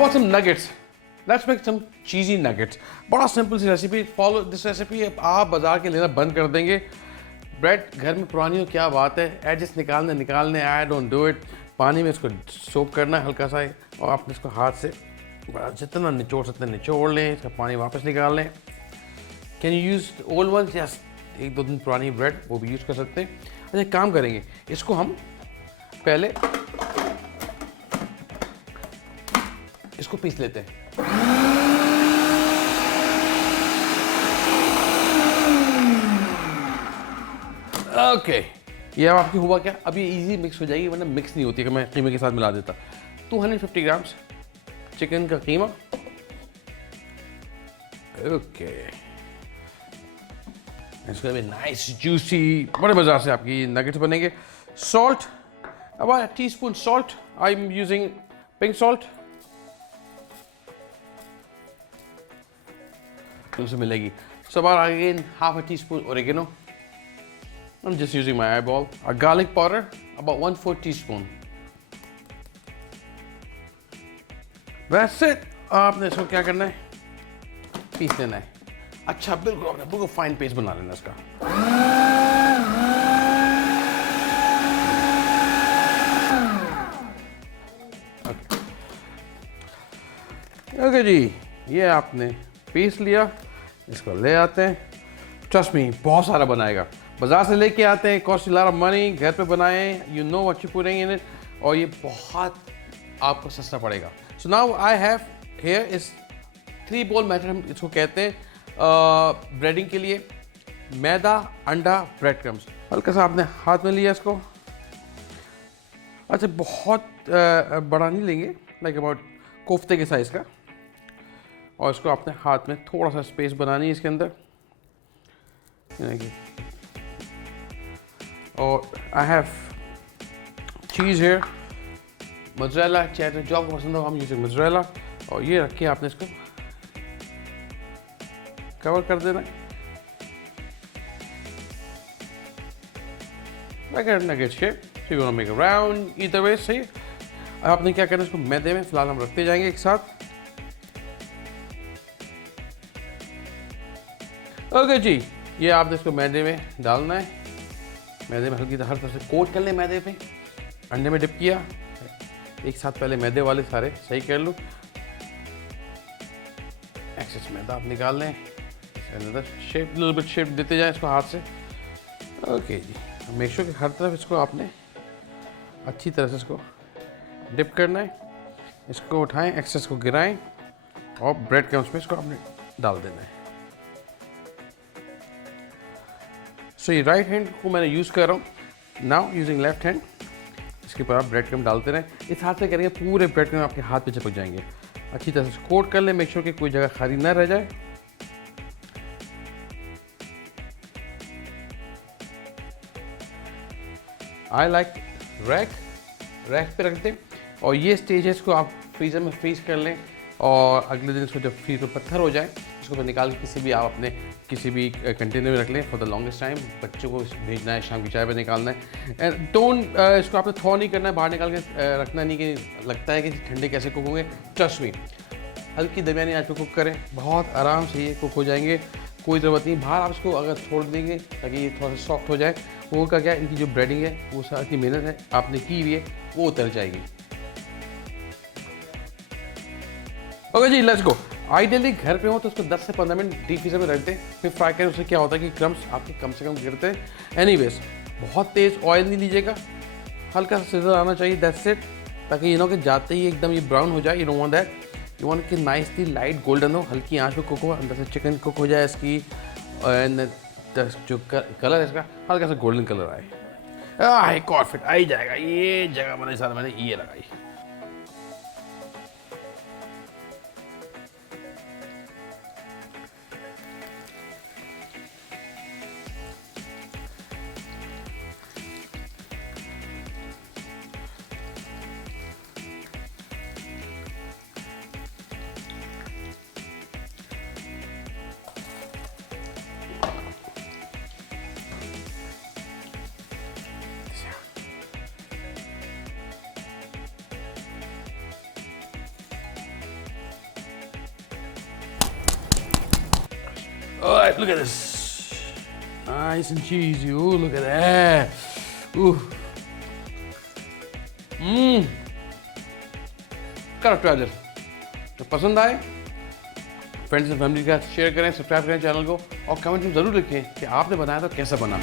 about some nuggets? Let's make some cheesy nuggets. बड़ा simple सी recipe. Follow this recipe. आप बाजार के लेना बंद कर देंगे. ब्रेड घर में पुरानी हो क्या बात है. एजेस निकालने. I don't do it. पानी में इसको सोप करना है हल्का सा और आपने इसको हाथ से जितना निचोड़ सकते हैं निचोड़ लें. इसका पानी वापस निकाल लें. Can you use old ones? Yes. एक दो दिन पुरानी ब्रेड वो भी यूज़ कर सकते हैं. अच्छा काम करेंगे. इसको हम पहले इसको पीस लेते हैं. ओके ये अब आपकी हुआ क्या. अब ये इजी मिक्स हो जाएगी वरना मिक्स नहीं होती. अगर मैं कीमे के साथ मिला देता. 250 ग्राम्स चिकन का कीमा. ओके इसका भी नाइस जूसी बड़े मज़ा से आपकी नगेट्स बनेंगे. Salt about a teaspoon salt. I'm using pink salt. उनसे मिलेगी. So about again half a teaspoon oregano. I'm just using my eyeball. A garlic powder about 1/4 teaspoon. That's it. आपने इसको क्या करना है पीस लेना है. अच्छा बिल्कुल फाइन पेस्ट बना लेना इसका. ओके जी ये आपने पीस लिया. इसको ले आते हैं. ट्रस्ट मी बहुत सारा बनाएगा. बाजार से लेके आते हैं. Cost lot of money. घर पे बनाएं. You know what you putting in it. और ये बहुत आपको सस्ता पड़ेगा. So now I have here is 3 बोल मेथड हम इसको कहते हैं ब्रेडिंग के लिए. मैदा अंडा ब्रेड क्रम्स. हल्का सा आपने हाथ में लिया इसको. अच्छा बहुत बड़ा नहीं लेंगे. लाइक अबाउट कोफ्ते के साइज़ का. और इसको आपने हाथ में थोड़ा सा स्पेस बनानी है इसके अंदर. और आई हैव चीज़ है मोज़रेला चेडर जो आपको पसंद हो. हम यूजिंग मोज़रेला. और ये रख के आपने इसको कवर कर देना. Nugget shape. So you want to make a round either way. सही. अब आपने क्या करना है इसको मैदे में फिलहाल हम रखते जाएंगे एक साथ. ओके जी ये आपने इसको मैदे में डालना है. मैदे में हल्की हर तरह से कोट कर लें. मैदे पे अंडे में डिप किया. एक साथ पहले मैदे वाले सारे सही कर लो. एक्सेस मैदा आप निकाल लें. शेप लिटिल बिट शेप देते जाएं इसको हाथ से. ओके जी मेक श्योर कि हर तरफ इसको आपने अच्छी तरह से इसको डिप करना है. इसको उठाएं एक्सेस को गिराएं और ब्रेड क्रम्स में इसको आपने डाल देना है. सो ये राइट हैंड को मैंने यूज़ कर रहा हूँ. नाउ यूजिंग लेफ्ट हैंड इसके ऊपर आप ब्रेड क्रम डालते रहें. इस हाथ से करेंगे पूरे ब्रेड क्रम आपके हाथ पे चिपक जाएंगे. अच्छी तरह से कोट कर लें. मेक श्योर कि कोई जगह खाली ना रह जाए. आई लाइक रैक पे रख दें. और ये स्टेज है इसको आप फ्रीज़र में फ्रीज़ कर लें. और अगले दिन इसको जब फ्रीज में पत्थर हो जाए इसको तो निकाल के किसी भी आप अपने किसी भी कंटेनर में रख लें फॉर द लॉन्गेस्ट टाइम. बच्चों को भेजना है शाम की चाय पे निकालना है. डोंट इसको आपने थॉ नहीं करना है. बाहर निकाल के रखना नहीं कि लगता है कि ठंडे कैसे कुक होंगे. ट्रस्ट मी हल्की दरमियानी आंच पे कुक करें. बहुत आराम से ये कुक हो जाएंगे. कोई ज़रूरत नहीं बाहर आप इसको अगर छोड़ देंगे ताकि ये थोड़ा सा सॉफ्ट हो जाए. वो का क्या इनकी जो ब्रेडिंग है वो सारी मेहनत है आपने की हुई है वो उतर जाएगी. ओके जी लेट्स गो. आइडियली घर पे हो तो उसको 10 से 15 मिनट डीप फ्रीजर में रख दें. फिर फ्राई करें. उससे क्या होता है कि क्रम्स आपके कम से कम गिरते हैं. एनीवेज बहुत तेज़ ऑयल नहीं लीजिएगा. हल्का सा सिजल आना चाहिए. That's it. ताकि कि जाते ही एकदम ये ब्राउन हो जाए. You don't want that. You want कि नाइसली लाइट गोल्डन हो. हल्की आंच पे कुक हो. अंदर से चिकन कुक हो जाए इसकी. एंड जो कलर है इसका हल्का सा गोल्डन कलर आए. एक और फिट आ ही जाएगा. ये जगह मैंने सारा मैंने ये लगाई. All right, look at this. Nice and cheesy. Ooh, look at that. Ooh. Mmm. Gotta try this. तो पसंद आए फ्रेंड्स एंड फैमिली के साथ शेयर करें, सब्सक्राइब करें चैनल को और कमेंट में ज़रूर लिखें कि आपने बनाया तो कैसा बना।